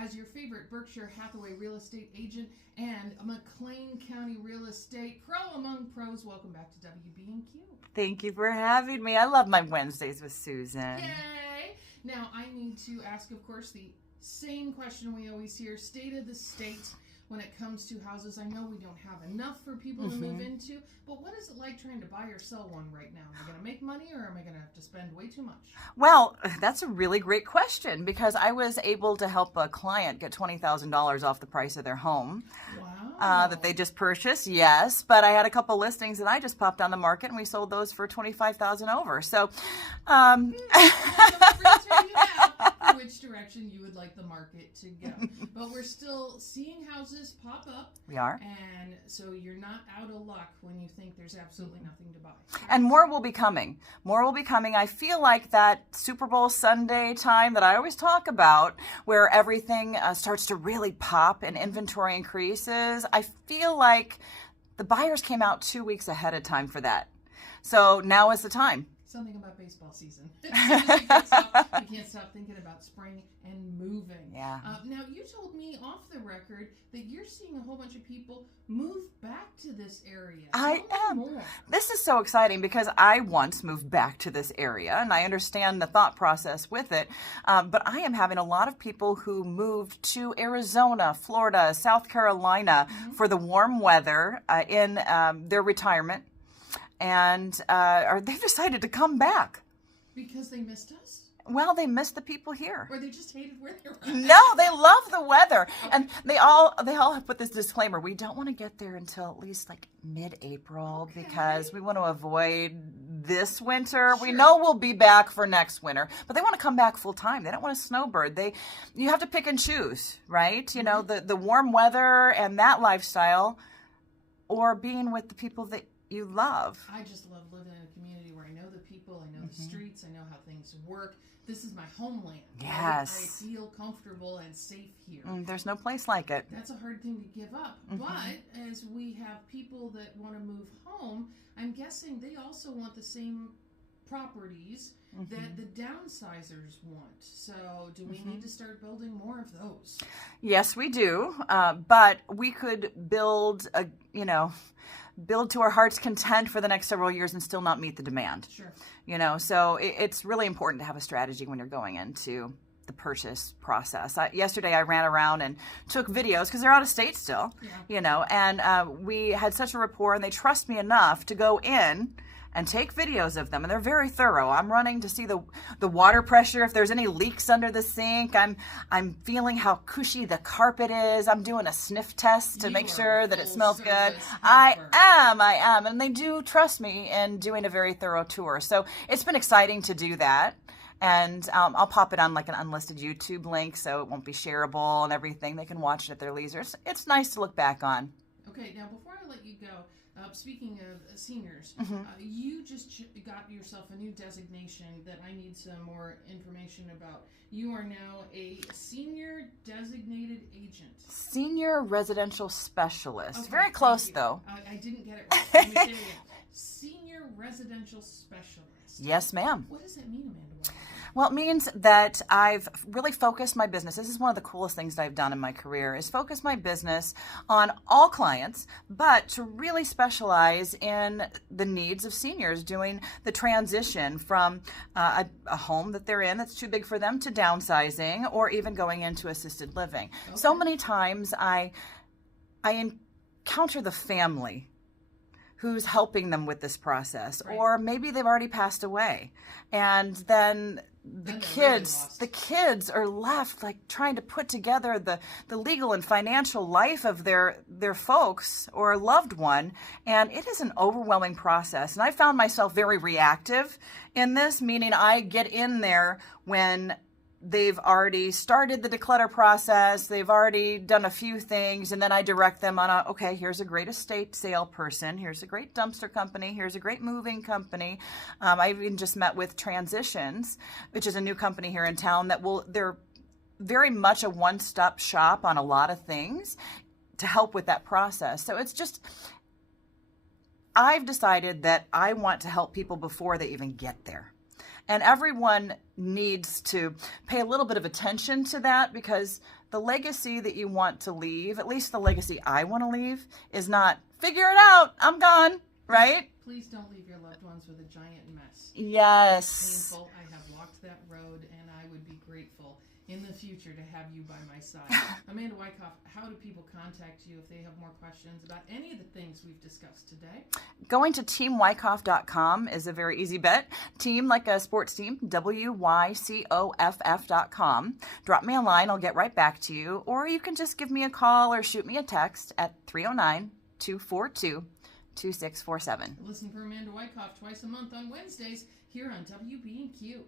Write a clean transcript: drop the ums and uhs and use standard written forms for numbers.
as your favorite Berkshire Hathaway real estate agent and a McLean County real estate pro among pros. Welcome back to WBNQ. Thank you for having me. I love my Wednesdays with Susan. Yay! Now, I need to ask, of course, the same question we always hear, state of the state when it comes to houses. I know we don't have enough for people to move into, but what is it like trying to buy or sell one right now? Am I going to make money, or am I going to have to spend way too much? Well, that's a really great question, because I was able to help a client get $20,000 off the price of their home. Wow. That they just purchased, yes, but I had a couple listings that I just popped on the market, and we sold those for $25,000 over. So, which direction you would like the market to go. But we're still seeing houses pop up. We are. And so you're not out of luck when you think there's absolutely nothing to buy. And more will be coming. More will be coming. I feel like that Super Bowl Sunday time that I always talk about, where everything starts to really pop and inventory increases, I feel like the buyers came out 2 weeks ahead of time for that. So now is the time. Something about baseball season. You can't stop thinking about spring and moving. Yeah. Now, you told me off the record that you're seeing a whole bunch of people move back to this area. I am. This is so exciting, because I once moved back to this area, and I understand the thought process with it. But I am having a lot of people who moved to Arizona, Florida, South Carolina for the warm weather in their retirement. And they've decided to come back. Because they missed us? Well, they missed the people here. Or they just hated where they were? No, they love the weather. Okay. And they all have put this disclaimer: we don't want to get there until at least like mid-April, because we want to avoid this winter. Sure. We know we'll be back for next winter, but they want to come back full time. They don't want to snowbird. You have to pick and choose, right? You know, the warm weather and that lifestyle, or being with the people that you love. I just love living in a community where I know the people, I know the streets, I know how things work. This is my homeland. Yes. I feel comfortable and safe here. There's no place like it. That's a hard thing to give up. But as we have people that want to move home, I'm guessing they also want the same properties that the downsizers want. So do we need to start building more of those? Yes, we do. But we could build to our heart's content for the next several years and still not meet the demand. Sure. So it's really important to have a strategy when you're going into the purchase process. Yesterday I ran around and took videos, because they're out of state still, and we had such a rapport, and they trust me enough to go in and take videos of them, and they're very thorough. I'm running to see the water pressure, if there's any leaks under the sink. I'm feeling how cushy the carpet is. I'm doing a sniff test to make sure that it smells good. I am, and they do trust me in doing a very thorough tour. So it's been exciting to do that. And I'll pop it on like an unlisted YouTube link, so it won't be shareable and everything. They can watch it at their leisure. It's nice to look back on. Okay, now before I let you go, speaking of seniors, you just got yourself a new designation that I need some more information about. You are now a senior designated agent. Senior residential specialist. Okay, very close, though. I didn't get it right. Let me say it again. Senior residential specialist. Yes, ma'am. What does that mean, Amanda? Well, it means that I've really focused my business. This is one of the coolest things that I've done in my career, is focus my business on all clients, but to really specialize in the needs of seniors, doing the transition from a home that they're in that's too big for them to downsizing, or even going into assisted living. Okay. So many times I encounter the family who's helping them with this process, or maybe they've already passed away, and then the kids are left like trying to put together the legal and financial life of their folks or a loved one, and it is an overwhelming process. And I found myself very reactive in this, meaning I get in there when they've already started the declutter process, they've already done a few things, and then I direct them on okay, here's a great estate sale person, here's a great dumpster company, here's a great moving company. I even just met with Transitions, which is a new company here in town they're very much a one-stop shop on a lot of things to help with that process. So it's just, I've decided that I want to help people before they even get there. And everyone needs to pay a little bit of attention to that, because the legacy that you want to leave, at least the legacy I want to leave, is not figure it out, I'm gone, right? Please don't leave your loved ones with a giant mess. Yes. Painful. I have walked that road, and I would be grateful in the future to have you by my side. Amanda Wycoff, how do people contact you if they have more questions about any of the things we've discussed today? Going to teamwycoff.com is a very easy bet. Team like a sports team, WYCOFF.com. Drop me a line, I'll get right back to you. Or you can just give me a call or shoot me a text at 309-242-2647. Listen for Amanda Wycoff twice a month on Wednesdays here on WBNQ.